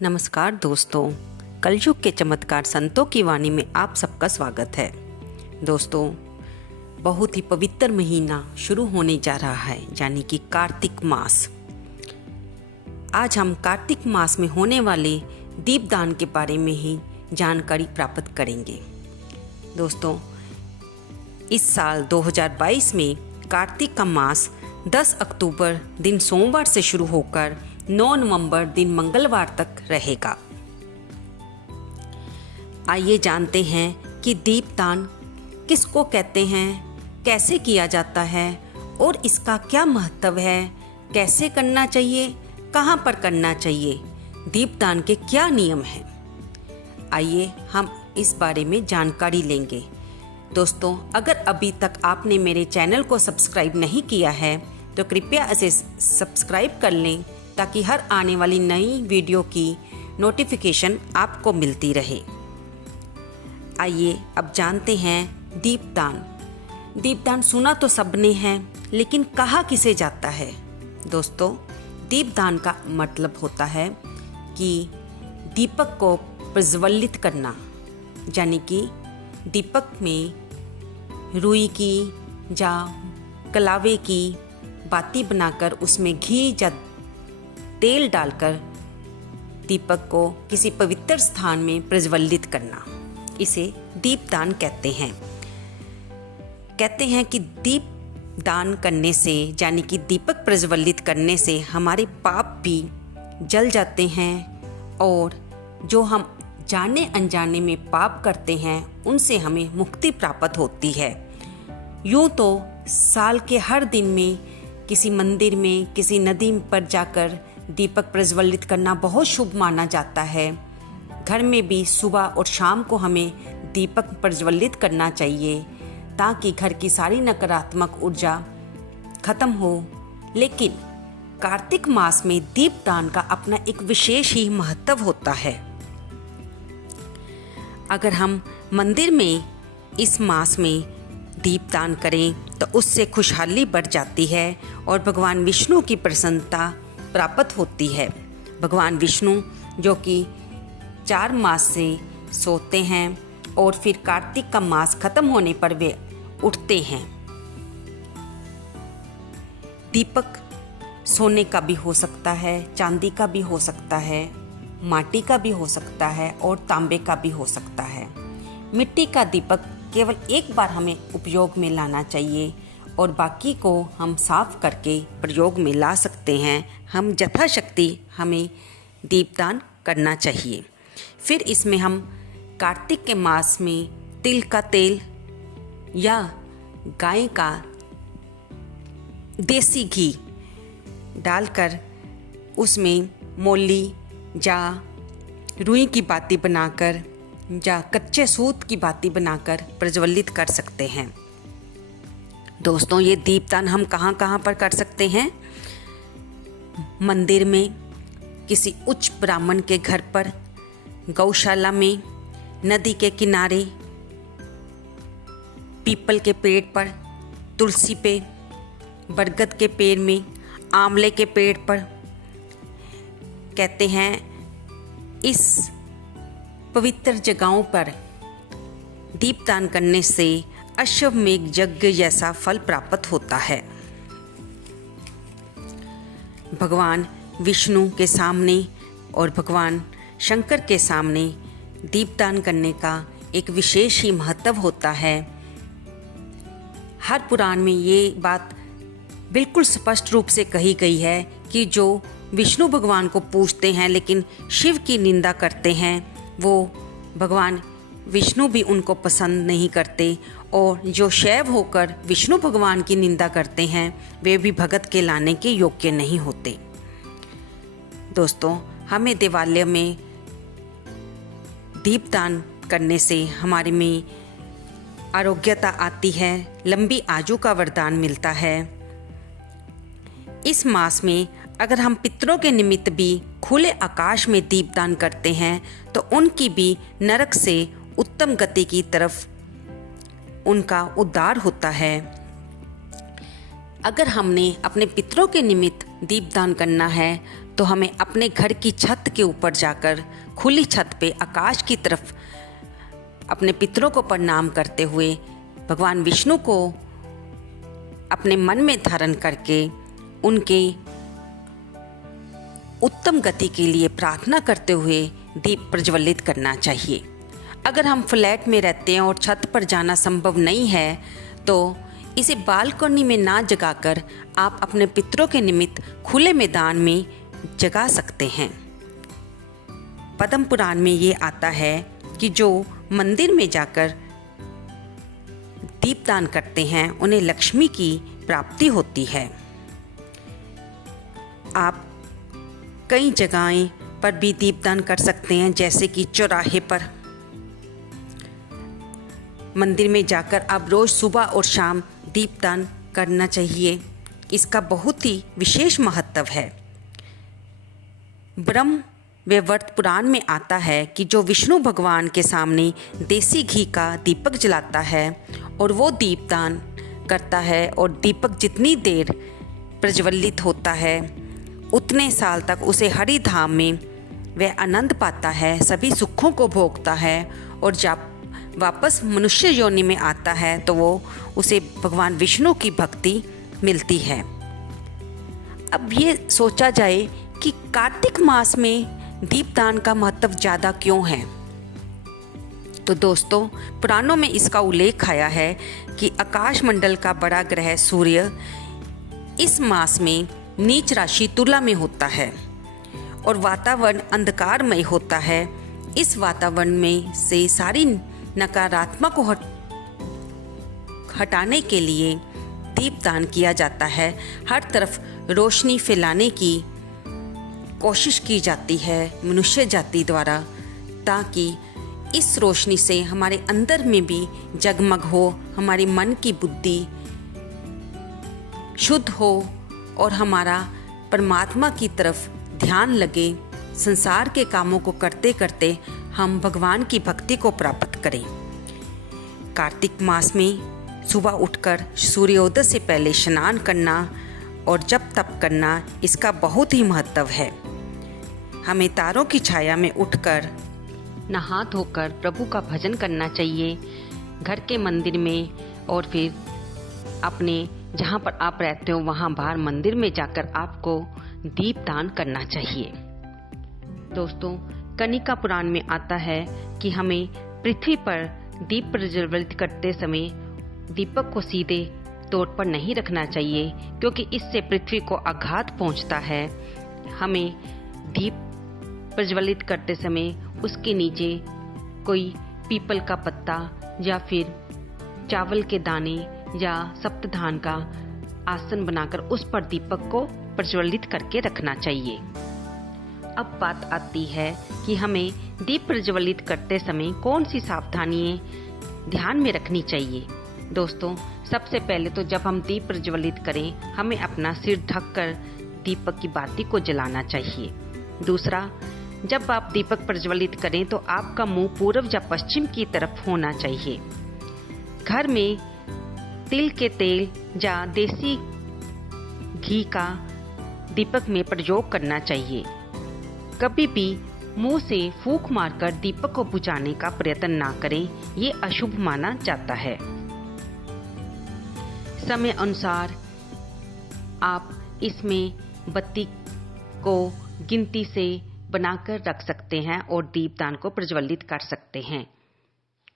नमस्कार दोस्तों, कलयुग के चमत्कार संतों की वाणी में आप सबका स्वागत है। दोस्तों, बहुत ही पवित्र महीना शुरू होने जा रहा है, यानी कि कार्तिक मास। आज हम कार्तिक मास में होने वाले दीपदान के बारे में ही जानकारी प्राप्त करेंगे। दोस्तों, इस साल 2022 में कार्तिक का मास 10 अक्टूबर दिन सोमवार से शुरू होकर 9 नवंबर दिन मंगलवार तक रहेगा। आइए जानते हैं कि दीपदान किसको कहते हैं, कैसे किया जाता है और इसका क्या महत्व है, कैसे करना चाहिए, कहाँ पर करना चाहिए, दीपदान के क्या नियम हैं। आइए हम इस बारे में जानकारी लेंगे। दोस्तों, अगर अभी तक आपने मेरे चैनल को सब्सक्राइब नहीं किया है तो कृपया इसे सब्सक्राइब कर लें, ताकि हर आने वाली नई वीडियो की नोटिफिकेशन आपको मिलती रहे। आइए अब जानते हैं दीपदान। दीपदान सुना तो सबने है, लेकिन कहा किसे जाता है। दोस्तों, दीपदान का मतलब होता है कि दीपक को प्रज्वलित करना, यानी कि दीपक में रुई की या कलावे की बाती बनाकर उसमें घी या तेल डालकर दीपक को किसी पवित्र स्थान में प्रज्वलित करना, इसे दीपदान कहते हैं। कहते हैं कि दीपदान करने से, यानी कि दीपक प्रज्वलित करने से हमारे पाप भी जल जाते हैं और जो हम जाने अनजाने में पाप करते हैं उनसे हमें मुक्ति प्राप्त होती है। यूँ तो साल के हर दिन में किसी मंदिर में, किसी नदी पर जाकर दीपक प्रज्वलित करना बहुत शुभ माना जाता है। घर में भी सुबह और शाम को हमें दीपक प्रज्वलित करना चाहिए, ताकि घर की सारी नकारात्मक ऊर्जा खत्म हो। लेकिन कार्तिक मास में दीपदान का अपना एक विशेष ही महत्व होता है। अगर हम मंदिर में इस मास में दीपदान करें तो उससे खुशहाली बढ़ जाती है और भगवान विष्णु की प्रसन्नता प्राप्त होती है। भगवान विष्णु जो कि 4 मास से सोते हैं और फिर कार्तिक का मास खत्म होने पर वे उठते हैं। दीपक सोने का भी हो सकता है, चांदी का भी हो सकता है, माटी का भी हो सकता है और तांबे का भी हो सकता है। मिट्टी का दीपक केवल एक बार हमें उपयोग में लाना चाहिए और बाकी को हम साफ करके प्रयोग में ला सकते हैं। हम यथाशक्ति हमें दीपदान करना चाहिए। फिर इसमें हम कार्तिक के मास में तिल का तेल या गाय का देसी घी डालकर उसमें मोली या रुई की बाती बनाकर या कच्चे सूत की बाती बनाकर प्रज्वलित कर सकते हैं। दोस्तों, ये दीपदान हम कहाँ कहाँ पर कर सकते हैं? मंदिर में, किसी उच्च ब्राह्मण के घर पर, गौशाला में, नदी के किनारे, पीपल के पेड़ पर, तुलसी पे, बरगद के पेड़ में, आंवले के पेड़ पर। कहते हैं इस पवित्र जगहों पर दीपदान करने से अश्वमेध यज्ञ जैसा फल प्राप्त होता है। भगवान विष्णु के सामने और भगवान शंकर के सामने दीपदान करने का एक विशेष ही महत्व होता है। हर पुराण में ये बात बिल्कुल स्पष्ट रूप से कही गई है कि जो विष्णु भगवान को पूजते हैं लेकिन शिव की निंदा करते हैं, वो भगवान विष्णु भी उनको पसंद नहीं करते, और जो शैव होकर विष्णु भगवान की निंदा करते हैं वे भी भगत के लाने के योग्य नहीं होते। दोस्तों, हमें दिवाली में दीपदान करने से हमारे में आरोग्यता आती है, लंबी आयु का वरदान मिलता है। इस मास में अगर हम पितरों के निमित्त भी खुले आकाश में दीपदान करते हैं तो उनकी भी नरक से उत्तम गति की तरफ उनका उद्धार होता है। अगर हमने अपने पितरों के निमित्त दीपदान करना है तो हमें अपने घर की छत के ऊपर जाकर खुली छत पे आकाश की तरफ अपने पितरों को प्रणाम करते हुए भगवान विष्णु को अपने मन में धारण करके उनके उत्तम गति के लिए प्रार्थना करते हुए दीप प्रज्वलित करना चाहिए। अगर हम फ्लैट में रहते हैं और छत पर जाना संभव नहीं है तो इसे बालकनी में ना जगाकर आप अपने पितरों के निमित्त खुले मैदान में जगा सकते हैं। पद्म पुराण में ये आता है कि जो मंदिर में जाकर दीपदान करते हैं उन्हें लक्ष्मी की प्राप्ति होती है। आप कई जगहें पर भी दीपदान कर सकते हैं, जैसे कि चौराहे पर। मंदिर में जाकर आप रोज़ सुबह और शाम दीपदान करना चाहिए। इसका बहुत ही विशेष महत्व है। ब्रह्म वैवर्त पुराण में आता है कि जो विष्णु भगवान के सामने देसी घी का दीपक जलाता है और वो दीपदान करता है और दीपक जितनी देर प्रज्वलित होता है उतने साल तक उसे हरि धाम में वह आनंद पाता है, सभी सुखों को भोगता है और जब वापस मनुष्य योनि में आता है तो वो उसे भगवान विष्णु की भक्ति मिलती है। अब ये सोचा जाए कि कार्तिक मास में दीपदान का महत्व ज़्यादा क्यों है। तो दोस्तों, पुराणों में इसका उल्लेख आया है कि आकाश मंडल का बड़ा ग्रह सूर्य इस मास में नीच राशि तुला में होता है और वातावरण अंधकारमय होता है। इस वातावरण में से सारी नकारात्मक को हटाने के लिए दीपदान किया जाता है। हर तरफ रोशनी फैलाने की कोशिश की जाती है मनुष्य जाति द्वारा, ताकि इस रोशनी से हमारे अंदर में भी जगमग हो, हमारे मन की बुद्धि शुद्ध हो और हमारा परमात्मा की तरफ ध्यान लगे। संसार के कामों को करते करते हम भगवान की भक्ति को प्राप्त करें। कार्तिक मास में सुबह उठकर सूर्योदय से पहले स्नान करना और जप तप करना, इसका बहुत ही महत्व है। हमें तारों की छाया में उठकर नहा धोकर प्रभु का भजन करना चाहिए घर के मंदिर में, और फिर अपने जहाँ पर आप रहते हो वहाँ बाहर मंदिर में जाकर आपको दीपदान करना चाहिए। दोस्तों, कनिका पुराण में आता है कि हमें पृथ्वी पर दीप प्रज्वलित करते समय दीपक को सीधे तौर पर नहीं रखना चाहिए, क्योंकि इससे पृथ्वी को आघात पहुंचता है। हमें दीप प्रज्वलित करते समय उसके नीचे कोई पीपल का पत्ता या फिर चावल के दाने या सप्तधान का आसन बनाकर उस पर दीपक को प्रज्वलित करके रखना चाहिए। अब बात आती है कि हमें दीप प्रज्वलित करते समय कौन सी सावधानियां ध्यान में रखनी चाहिए। दोस्तों, सबसे पहले तो जब हम दीप प्रज्वलित करें हमें अपना सिर ढककर दीपक की बाती को जलाना चाहिए। दूसरा, जब आप दीपक प्रज्वलित करें तो आपका मुंह पूर्व या पश्चिम की तरफ होना चाहिए। घर में तिल के तेल या देसी घी का दीपक में प्रयोग करना चाहिए। कभी भी मुंह से फूंक मारकर दीपक को बुझाने का प्रयत्न ना करें, ये अशुभ माना जाता है। समय अनुसार आप इसमें बत्ती को गिनती से बनाकर रख सकते हैं और दीपदान को प्रज्वलित कर सकते हैं।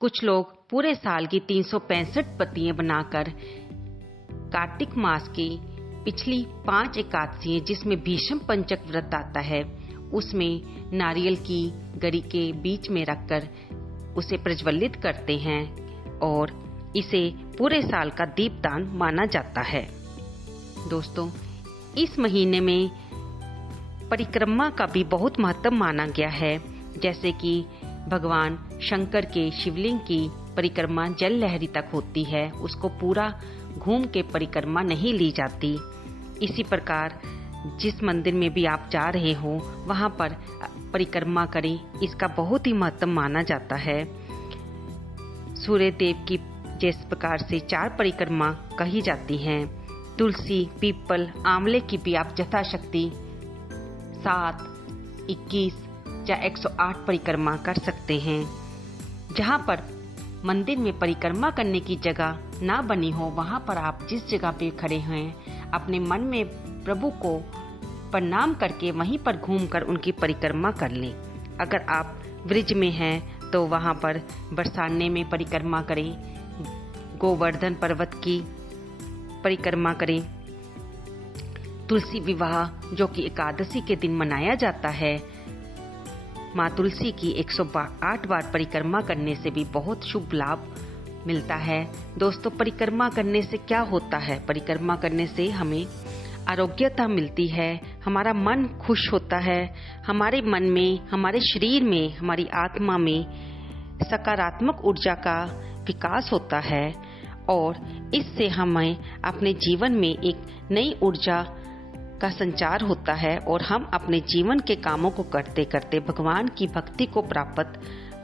कुछ लोग पूरे साल की 365 बत्तियां बनाकर कार्तिक मास की पिछली 5 एकादशी जिसमें भीष्म पंचक व्रत आता है उसमें नारियल की गरी के बीच में रखकर उसे प्रज्वलित करते हैं और इसे पूरे साल का दीपदान माना जाता है। दोस्तों, इस महीने में परिक्रमा का भी बहुत महत्व माना गया है, जैसे कि भगवान शंकर के शिवलिंग की परिक्रमा जल लहरी तक होती है, उसको पूरा घूम के परिक्रमा नहीं ली जाती। इसी प्रकार जिस मंदिर में भी आप जा रहे हो वहां पर परिक्रमा करें, इसका बहुत ही महत्व माना जाता है। सूर्य देव की जिस प्रकार से 4 परिक्रमा कही जाती हैं, तुलसी, पीपल, आंवले की भी आप यथाशक्ति 7, 21 या 108 परिक्रमा कर सकते हैं। जहाँ पर मंदिर में परिक्रमा करने की जगह ना बनी हो, वहाँ पर आप जिस जगह पे खड़े हैं अपने मन में प्रभु को प्रणाम करके वहीं पर घूमकर उनकी परिक्रमा कर लें। अगर आप ब्रिज में हैं तो वहाँ पर बरसाने में परिक्रमा करें, गोवर्धन पर्वत की परिक्रमा करें। तुलसी विवाह जो कि एकादशी के दिन मनाया जाता है, माँ तुलसी की 108 बार परिक्रमा करने से भी बहुत शुभ लाभ मिलता है। दोस्तों, परिक्रमा करने से क्या होता है? परिक्रमा करने से हमें आरोग्यता मिलती है, हमारा मन खुश होता है, हमारे मन में, हमारे शरीर में, हमारी आत्मा में सकारात्मक ऊर्जा का विकास होता है और इससे हमें अपने जीवन में एक नई ऊर्जा का संचार होता है और हम अपने जीवन के कामों को करते करते भगवान की भक्ति को प्राप्त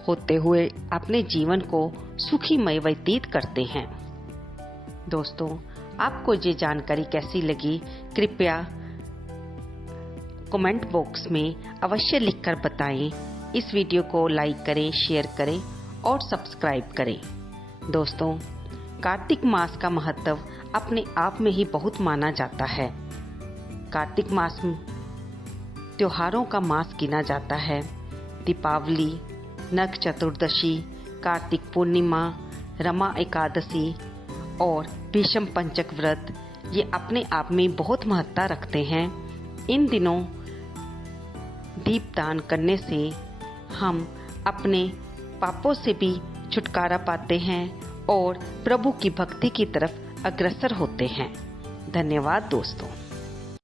होते हुए अपने जीवन को सुखीमय व्यतीत करते हैं। दोस्तों, आपको ये जानकारी कैसी लगी कृपया कमेंट बॉक्स में अवश्य लिखकर बताएं। इस वीडियो को लाइक करें, शेयर करें और सब्सक्राइब करें। दोस्तों, कार्तिक मास का महत्व अपने आप में ही बहुत माना जाता है। कार्तिक मास में त्योहारों का मास गिना जाता है। दीपावली, नरक चतुर्दशी, कार्तिक पूर्णिमा, रमा एकादशी और भीष्म पंचक व्रत ये अपने आप में बहुत महत्ता रखते हैं। इन दिनों दीपदान करने से हम अपने पापों से भी छुटकारा पाते हैं और प्रभु की भक्ति की तरफ अग्रसर होते हैं। धन्यवाद दोस्तों।